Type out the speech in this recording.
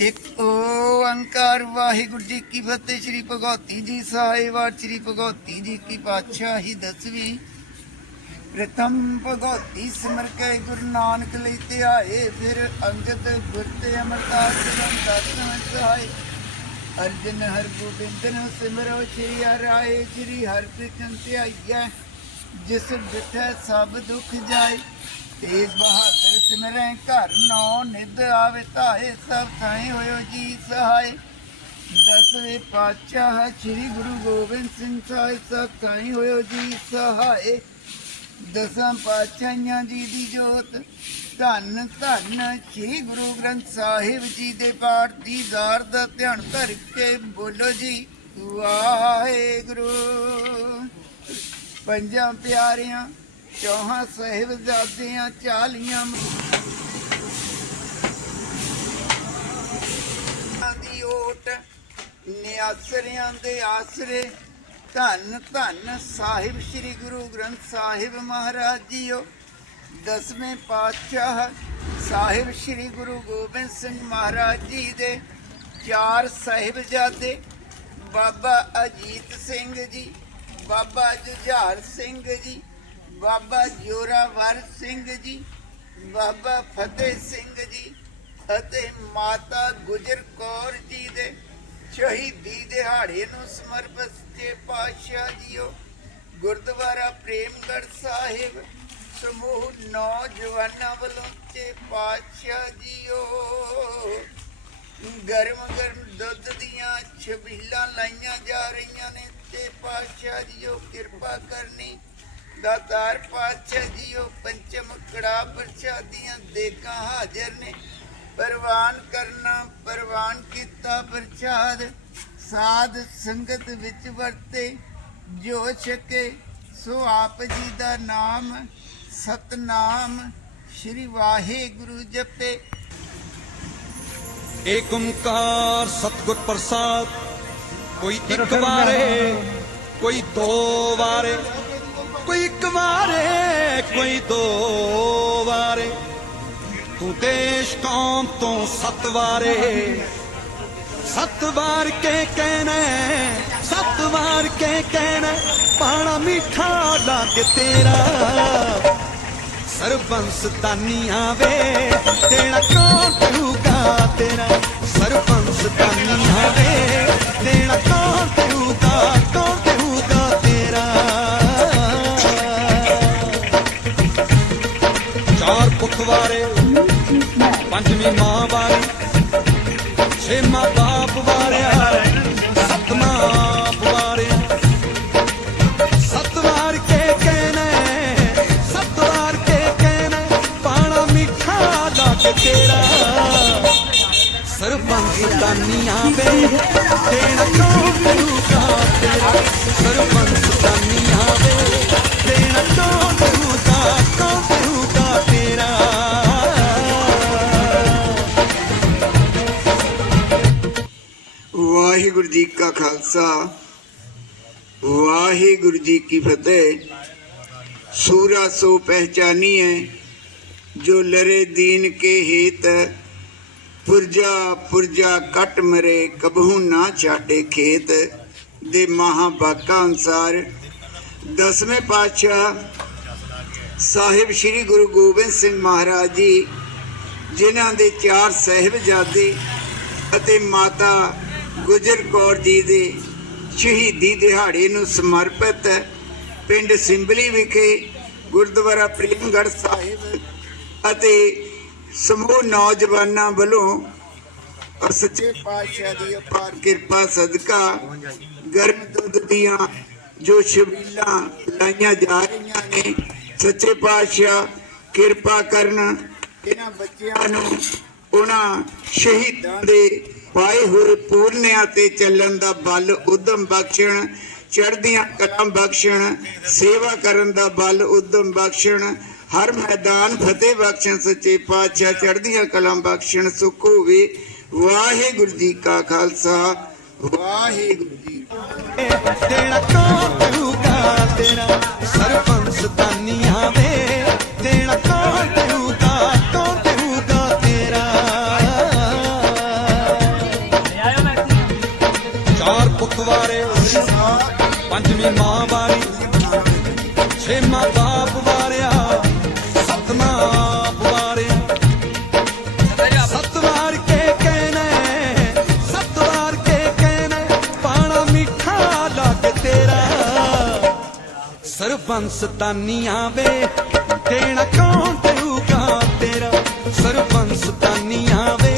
ਇੱਕ ਓੰਕਾਰ ਵਾਹਿਗੁਰੂ ਜੀ ਕੀ ਫਤਿਹ, ਸ੍ਰੀ ਭਗਵਤੀ ਜੀ ਸਾਹਿਬਾਰ ਸ੍ਰੀ ਭਗਵਤੀ ਜੀ ਕੀ ਪਾਤਸ਼ਾਹੀ ਦਸਵੀਂ। ਪ੍ਰਥਮ ਭਗਵਤੀ ਸਿਮਰ ਕੇ ਗੁਰੂ ਨਾਨਕ ਲਈ ਧਿਆਏ ਫਿਰ ਅੰਗਦ ਗੁਰ ਤੇ ਅਮਰਦਾਸ ਜਨ ਦਸਵੇਂ ਸਹਾਏ। ਅਰਜਨ ਹਰ ਗੋਬਿੰਦ ਨੂੰ ਸਿਮਰੋ ਸ੍ਰੀ ਹਰਾਏ ਸ੍ਰੀ ਹਰਿਕ੍ਰਿਸ਼ਨ ਧਿਆਈਐ, ਜਿਸ ਬਿਠੈ ਸਭ ਦੁੱਖ ਜਾਏ। ਤੇਜ ਬਹਾਦਰ ਸਿਮਰੈ ਘਰ ਨੌ ਨਿਧ ਆਵੇ ਧਾਏ ਸਭ ਥਾਈ ਹੋਇਓ ਜੀ ਸਹਾਈ। ਦਸਵੇਂ ਪਾਤਸ਼ਾਹ ਸ੍ਰੀ ਗੁਰੂ ਗੋਬਿੰਦ ਸਿੰਘ ਸਾਹਿਬ ਸਭ ਥਾਈ ਹੋਇਓ ਜੀ ਸਹਾਈ। ਦਸਾਂ ਪਾਤਸ਼ਾਹਾਂ ਜੀ ਦੀ ਜੋਤ, ਧੰਨ ਧੰਨ ਸ੍ਰੀ ਗੁਰੂ ਗ੍ਰੰਥ ਸਾਹਿਬ ਜੀ ਦੇ ਪਾਠ ਦੀ ਦਾਰ ਦਾ ਧਿਆਨ ਧਰ ਕੇ ਬੋਲੋ ਜੀ, ਵਾਹਿਗੁਰੂ। ਪੰਜਾਂ ਪਿਆਰਿਆਂ ਚੌਹਾਂ ਸਾਹਿਬਜ਼ਾਦਿਆਂ ਚਾਲੀਆਂ ਦੀ ਓਟ, ਨਿਆਸਰਿਆਂ ਦੇ ਆਸਰੇ। ਧੰਨ ਧੰਨ ਸਾਹਿਬ ਸ੍ਰੀ ਗੁਰੂ ਗ੍ਰੰਥ ਸਾਹਿਬ ਮਹਾਰਾਜ ਜੀਓ। ਦਸਵੇਂ ਪਾਤਸ਼ਾਹ ਸਾਹਿਬ ਸ੍ਰੀ ਗੁਰੂ ਗੋਬਿੰਦ ਸਿੰਘ ਮਹਾਰਾਜ ਜੀ ਦੇ ਚਾਰ ਸਾਹਿਬਜ਼ਾਦੇ, ਬਾਬਾ ਅਜੀਤ ਸਿੰਘ ਜੀ, ਬਾਬਾ ਜੁਝਾਰ ਸਿੰਘ ਜੀ ਬਾਬਾ ਜੋਰਾਵਰ ਸਿੰਘ ਜੀ, ਬਾਬਾ ਫਤਿਹ ਸਿੰਘ ਜੀ, ਅਤੇ ਮਾਤਾ ਗੁਜਰ ਕੌਰ ਜੀ ਦੇ ਸ਼ਹੀਦੀ ਦਿਹਾੜੇ ਨੂੰ ਸਮਰਪਿਤ ਜੇ ਪਾਤਸ਼ਾਹ ਜੀਓ। ਗੁਰਦੁਆਰਾ ਪ੍ਰੇਮਗੜ੍ਹ ਸਾਹਿਬ, ਸਮੂਹ ਨੌਜਵਾਨਾਂ ਵੱਲੋਂ ਤੇ ਪਾਤਸ਼ਾਹ ਜੀਓ। ਗਰਮ ਗਰਮ ਦੁੱਧ ਦੀਆਂ ਛਬੀਲਾਂ ਲਾਈਆਂ ਜਾ ਰਹੀਆਂ ਨੇ ਤੇ ਪਾਤਸ਼ਾਹ ਜੀਓ, ਕਿਰਪਾ ਕਰਨੀ। ਦਾਤਾਰ ਪਾਤਸ਼ਾਹ ਜੀਓ ਪੰਚਮ ਕੜਾ ਪ੍ਰਸ਼ਾਦੀਆਂ ਦੇਗਾ ਹਾਜ਼ਰ ਨੇ। ਪ੍ਰਵਾਨ ਕਰਨਾ ਪ੍ਰਵਾਨ ਕੀਤਾ ਪ੍ਰਸ਼ਾਦ। ਸਾਧ ਸੰਗਤ ਵਿੱਚ ਵਰਤੇ ਜੋ ਛਕੇ ਸੋ ਆਪ ਜੀ ਦਾ ਨਾਮ ਸਤਨਾਮ। ਸ਼੍ਰੀ ਵਾਹਿਗੁਰੂ ਜਪੇ। ਏਕ ਓੰਕਾਰ ਸਤਿਗੁਰ ਪ੍ਰਸਾਦ। ਕੋਈ ਇੱਕ ਵਾਰੇ ਕੋਈ ਦੋ ਵਾਰੇ। ਕੋਈ ਇੱਕ ਵਾਰੇ, ਕੋਈ ਦੋ ਵਾਰੇ। ਤੂੰ ਦੇਸ਼ ਕੌਮ ਤੋਂ ਸੱਤ ਵਾਰੇ। ਸੱਤ ਵਾਰ ਕੇ ਕਹਿਣਾ ਸੱਤ ਵਾਰ ਕੇ ਕਹਿਣਾ ਪਾਣਾ ਮਿੱਠਾ ਲੱਗ ਤੇਰਾ। ਸਰਬੰਸ ਦਾਨੀਆਂ ਵੇ, ਤੇਰਾ ਕੌਣ ਤੂਗਾ ਤੇਰਾ? ਸਰਬੰਸ ਦਾਨੀਆਂ ਵੇ, ਤੇਰਾ ਪੰਜਵੀਂ ਮਾਂ ਵਾਰੀ ਛੇਵਾਂ ਬਾਪ ਵਾਰਿਆ ਸੱਤਵਾਂ ਆਪ ਵਾਰਿਆ ਸੱਤ ਵਾਰ ਕੇ ਕਹਿਣਾ ਸੱਤ ਵਾਰ ਕੇ ਕਹਿਣਾ ਪਾਣਾ ਮਿੱਠਾ ਲੱਗ ਤੇਰਾ। ਸਰਬੰਸ ਦਾਨੀਆਂ ਵੇ ਦੇਣਾ ਕੌਣ ਤੇਰਾ? ਸਰਬੰਸ ਦਾਨੀਆਂ ਵੇ ਕਾ ਖਾਲਸਾ। ਵਾਹਿਗੁਰੂ ਜੀ ਕੀ ਫਤਿਹ। ਸੂਰਾ ਸੋ ਪਹਿਚਾਨੀਏ ਜੋ ਲਰੇ ਦੀਨ ਕੇ ਹੀਤ, ਪੁਰਜਾ ਪੁਰਜਾ ਕਟ ਮਰੇ, ਕਬਹੂ ਨਾ ਛਾਟੇ ਖੇਤ ਦੇ ਮਹਾਬਾਕਾ ਅਨਸਾਰ। ਦਸਵੇਂ ਪਾਤਸ਼ਾਹ ਸਾਹਿਬ ਸ੍ਰੀ ਗੁਰੂ ਗੋਬਿੰਦ ਸਿੰਘ ਮਹਾਰਾਜ ਜੀ, ਜਿਨ੍ਹਾਂ ਦੇ ਚਾਰ ਸਹਿਬਜ਼ਾਦੇ ਅਤੇ ਮਾਤਾ ਗੁਜਰ ਕੌਰ ਜੀ ਦੇ ਸ਼ਹੀਦੀ ਦਿਹਾੜੇ ਨੂੰ ਸਮਰਪਿਤ ਪਿੰਡ ਸਿੰਬਲੀ ਵਿਖੇ ਗੁਰਦੁਆਰਾ ਪ੍ਰੇਮਗੜ੍ਹ ਸਾਹਿਬ ਅਤੇ ਸਮੂਹ ਨੌਜਵਾਨਾਂ ਵੱਲੋਂ ਸੱਚੇ ਪਾਤਸ਼ਾਹ ਦੀ ਅਪਾਰ ਕਿਰਪਾ ਸਦਕਾ ਗਰਮ ਦੁੱਧ ਦੀਆਂ ਜੋ ਸ਼ਬੀਲਾਂ ਲਾਈਆਂ ਜਾ ਰਹੀਆਂ ਨੇ, ਸੱਚੇ ਪਾਤਸ਼ਾਹ ਕਿਰਪਾ ਕਰਨ ਇਹਨਾਂ ਬੱਚਿਆਂ ਨੂੰ ਉਹਨਾਂ ਸ਼ਹੀਦਾਂ ਦੇ ਪਾਏ ਹੋਏ ਪੂਰਨਿਆਂ ਤੇ ਚੱਲਣ ਦਾ ਬਲ, ਉਦਮ ਬਖਸ਼ਣ, ਚੜ੍ਹਦੀਆਂ ਕਲਾਂ ਬਖਸ਼ਣ, ਸੇਵਾ ਕਰਨ ਦਾ ਬਲ, ਉਦਮ ਬਖਸ਼ਣ, ਹਰ ਮੈਦਾਨ ਫਤਿਹ ਬਖਸ਼ਣ, ਸੱਚੇ ਪਾਤਸ਼ਾਹ ਚੜ੍ਹਦੀਆਂ ਕਲਾਂ ਬਖਸ਼ਣ, ਸੁਖ ਹੋਵੇ। ਵਾਹਿਗੁਰੂ ਜੀ ਕਾ ਖਾਲਸਾ, ਵਾਹਿਗੁਰੂ ਜੀ ਦੇਣਾ ਕੌਣ ਕਰੂਗਾ ਤੇਰਾ ਸਰਬੰਸ ਤਾਨੀਆਂ ਵੇ ਦੇਣਾ ਕੌਣ ਤੇਰਾ? ਸਰਬੰਸ ਤਾਨੀਆਂ ਵੇ